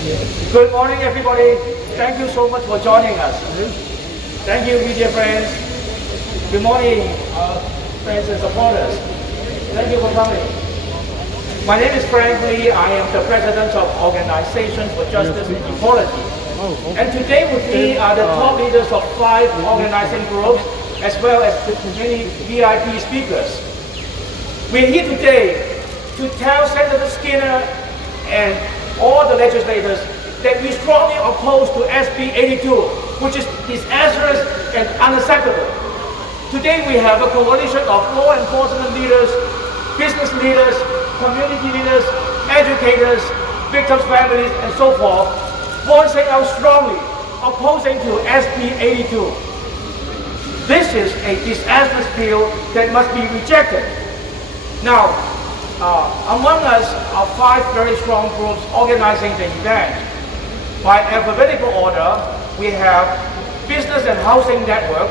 Good morning, everybody. Thank you so much for joining us. Thank you, media friends. Good morning, friends and supporters. Thank you for coming. My name is Frank Lee. I am the president of Organization for Justice and Equality. And today with me are the top leaders of 5 organizing groups, as well as the many VIP speakers. We're here today to tell Senator Skinner and all the legislators that we strongly oppose to SB82, which is disastrous and unacceptable. Today we have a coalition of law enforcement leaders, business leaders, community leaders, educators, victims' families, and so forth, voicing out strongly opposing to SB82. This is a disastrous bill that must be rejected. Now, among us are 5 very strong groups organizing the event. By alphabetical order, we have Business and Housing Network,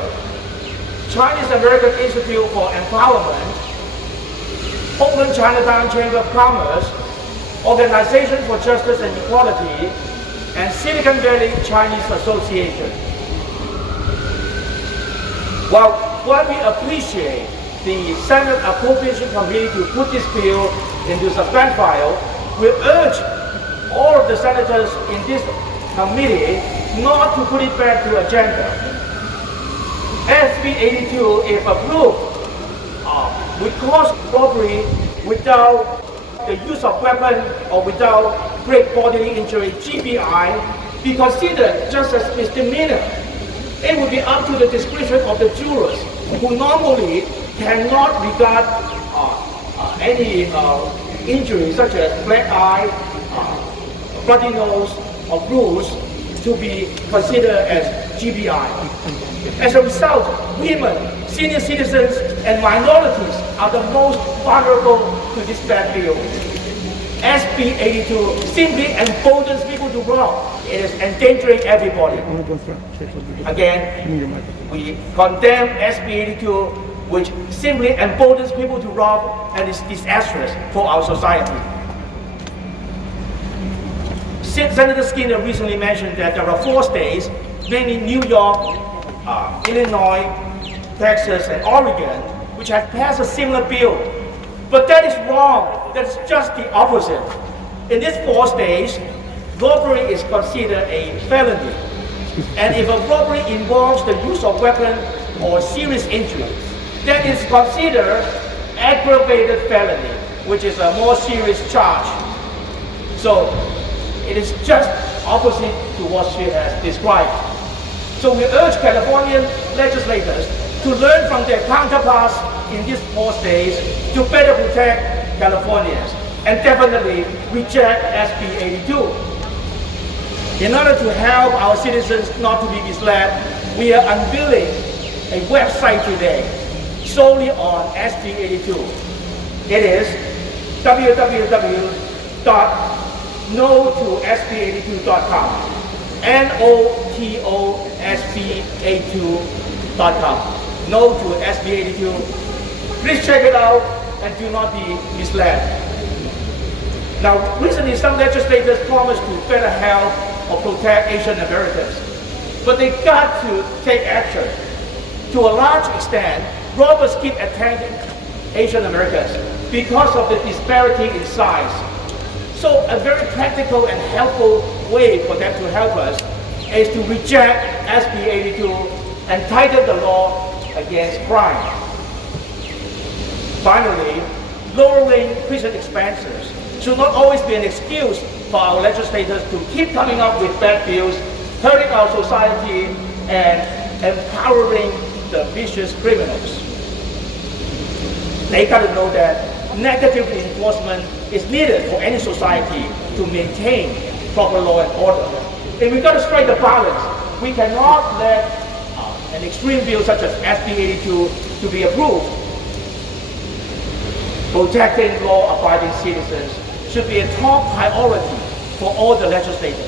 Chinese American Institute for Empowerment, Oakland Chinatown Chamber of Commerce, Organization for Justice and Equality, and Silicon Valley Chinese Association. While we appreciate the Senate Appropriation Committee to put this bill into suspense file, we urge all of the senators in this committee not to put it back to agenda. SB82, if approved, would cause robbery without the use of weapon or without great bodily injury, GBI, be considered just as misdemeanor. It would be up to the discretion of the jurors, who normally cannot regard any injury such as black eye, bloody nose, or bruise to be considered as GBI. As a result, women, senior citizens, and minorities are the most vulnerable to this bad bill. SB82 simply emboldens people to rob. It is endangering everybody. Again, we condemn SB82, which simply emboldens people to rob and is disastrous for our society. Senator Skinner recently mentioned that there are 4 states, mainly New York, Illinois, Texas, and Oregon, which have passed a similar bill. But that is wrong. That's just the opposite. In these 4 states, robbery is considered a felony. And if a robbery involves the use of weapon or serious injury, that is considered aggravated felony, which is a more serious charge. So it is just opposite to what she has described. So we urge Californian legislators to learn from their counterparts in these 4 states to better protect Californians and definitely reject SB82. In order to help our citizens not to be misled, we are unveiling a website today solely on SB82. It is www.notosb82.com. NOTOSB82.com. No to SB82. Please check it out and do not be misled. Now, recently some legislators promised to better help or protect Asian Americans, but they got to take action. To a large extent, robbers keep attacking Asian Americans because of the disparity in size. So a very practical and helpful way for them to help us is to reject SB82 and tighten the law against crime. Finally, lowering prison expenses should not always be an excuse for our legislators to keep coming up with bad bills, hurting our society and empowering the vicious criminals. They got to know that negative enforcement is needed for any society to maintain proper law and order. And we've got to strike the balance. We cannot let an extreme bill such as SB82 to be approved. Protecting law-abiding citizens should be a top priority for all the legislators.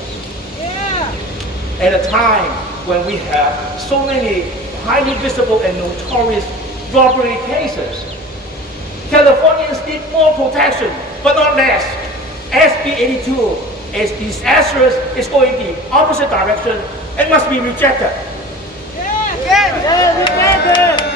At a time when we have so many highly visible and notorious robbery cases, Californians need more protection, but not less. SB82 is disastrous, is going the opposite direction, and must be rejected. Yeah, rejected.